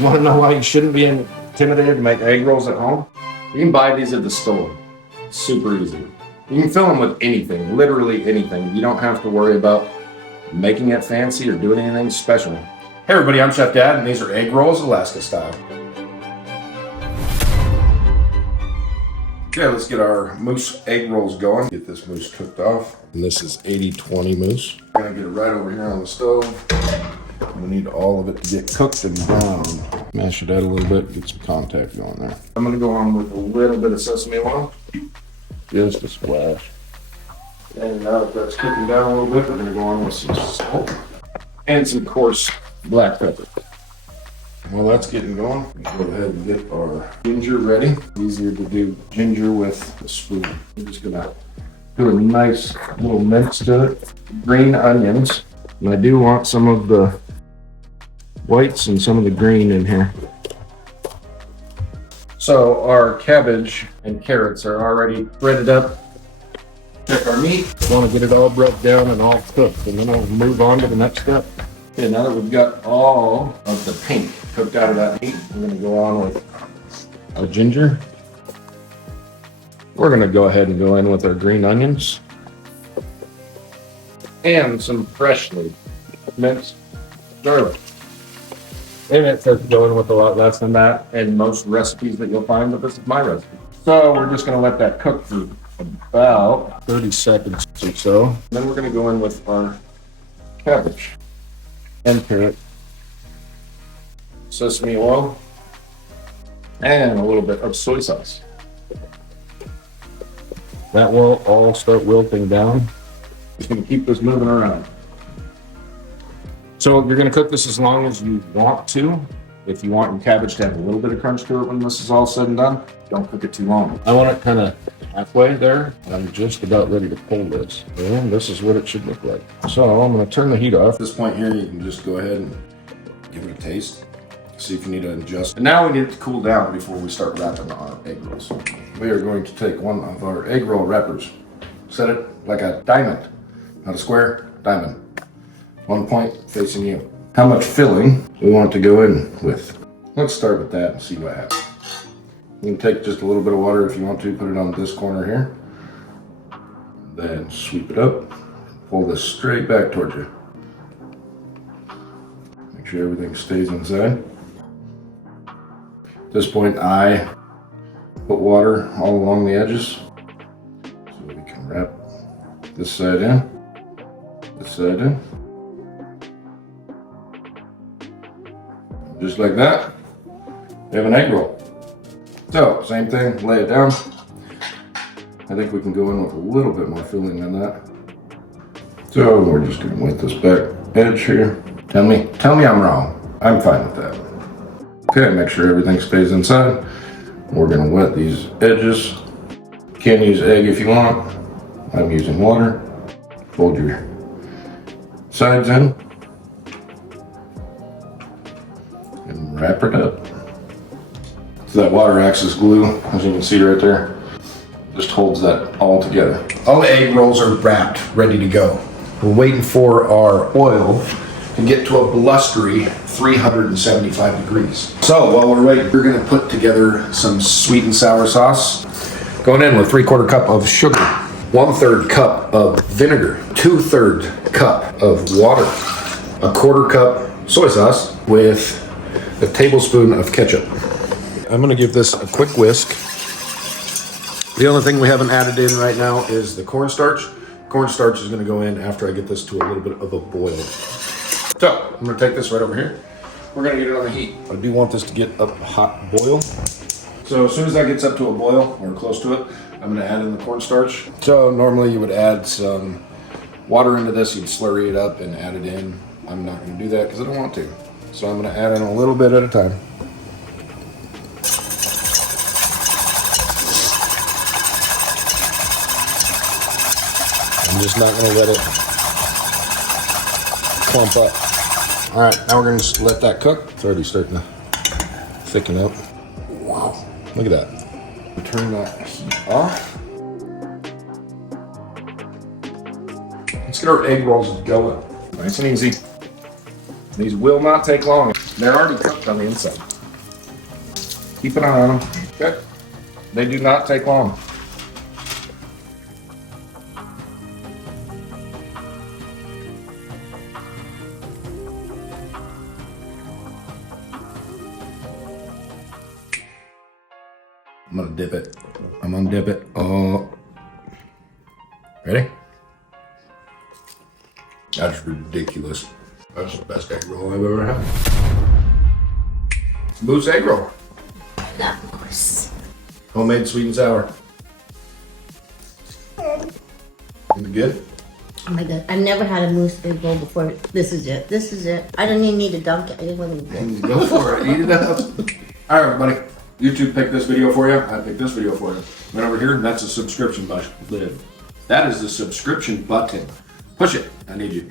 You want to know why you shouldn't be intimidated to make egg rolls at home? You can buy these at the store. Super easy. You can fill them with anything, literally anything. You don't have to worry about making it fancy or doing anything special. Hey everybody, I'm Chef Dad, and these are egg rolls Alaska style. Okay, let's get our mousse egg rolls going. Get this mousse cooked off. And this is 80-20 mousse. I'm gonna get it right over here on the stove. We need all of it to get cooked and browned. Mash it out a little bit, get some contact going there. I'm gonna go on with a little bit of sesame oil. Just a splash. And now that that's cooking down a little bit, we're gonna go on with some salt and some coarse black pepper. While that's getting going, we'll go ahead and get our ginger ready. Easier to do ginger with a spoon. We're just gonna do a nice little mix to it. Green onions. And I do want some of the whites and some of the green in here. So our cabbage and carrots are already breaded up. Check our meat. Want to get it all broke down and all cooked, and then I'll move on to the next step. Okay, now that we've got all of the pink cooked out of that meat, we're going to go on with our ginger. We're going to go ahead and go in with our green onions and some freshly minced garlic. Maybe it says go in with a lot less than that in most recipes that you'll find, but this is my recipe. So we're just going to let that cook for about 30 seconds or so. Then we're going to go in with our cabbage and carrot, sesame oil, and a little bit of soy sauce. That will all start wilting down. Just going to keep this moving around. So you're going to cook this as long as you want to. If you want your cabbage to have a little bit of crunch to it when this is all said and done, don't cook it too long. I want it kind of halfway there. I'm just about ready to pull this. And this is what it should look like. So I'm going to turn the heat off. At this point here, you can just go ahead and give it a taste. See if you need to adjust. And now we need it to cool down before we start wrapping our egg rolls. We are going to take one of our egg roll wrappers, set it like a diamond, not a square, diamond. One point facing you. How much filling we want it to go in with. Let's start with that and see what happens. You can take just a little bit of water if you want to, put it on this corner here. Then sweep it up, pull this straight back towards you. Make sure everything stays inside. At this point, I put water all along the edges so we can wrap this side in, this side in. Just like that, we have an egg roll. So, same thing, lay it down. I think we can go in with a little bit more filling than that. So, we're just gonna wet this back edge here. Tell me I'm wrong. I'm fine with that. Okay, make sure everything stays inside. We're gonna wet these edges. You can use egg if you want. I'm using water. Fold your sides in. And wrap it up. So that water acts as glue, as you can see right there. Just holds that all together. All the egg rolls are wrapped, ready to go. We're waiting for our oil to get to a blustery 375 degrees. So while we're waiting, we're gonna put together some sweet and sour sauce. Going in with 3/4 cup of sugar, 1/3 cup of vinegar, 2/3 cup of water, 1/4 cup soy sauce with a tablespoon of ketchup. I'm gonna give this a quick whisk. The only thing we haven't added in right now is the cornstarch. Cornstarch is gonna go in after I get this to a little bit of a boil. So, I'm gonna take this right over here. We're gonna get it on the heat. I do want this to get up a hot boil. So as soon as that gets up to a boil, or close to it, I'm gonna add in the cornstarch. So normally you would add some water into this, you'd slurry it up and add it in. I'm not gonna do that because I don't want to. So I'm gonna add in a little bit at a time. I'm just not gonna let it clump up. All right, now we're gonna just let that cook. It's already starting to thicken up. Wow, look at that. Turn that heat off. Let's get our egg rolls going. Nice and easy. These will not take long. They're already cooked on the inside. Keep an eye on them. Okay. They do not take long. I'm gonna dip it. I'm gonna dip it. Oh. Ready? That's ridiculous. That's the best egg roll I've ever had. Moose egg roll. I love moose. Homemade sweet and sour. Is it good? Oh my god, I've never had a moose egg roll before. This is it. This is it. I don't even need a dunk. I just want to Go for it. Eat it up. All right, everybody. YouTube picked this video for you. I picked this video for you. Right over here, that's the subscription button. That is the subscription button. Push it. I need you.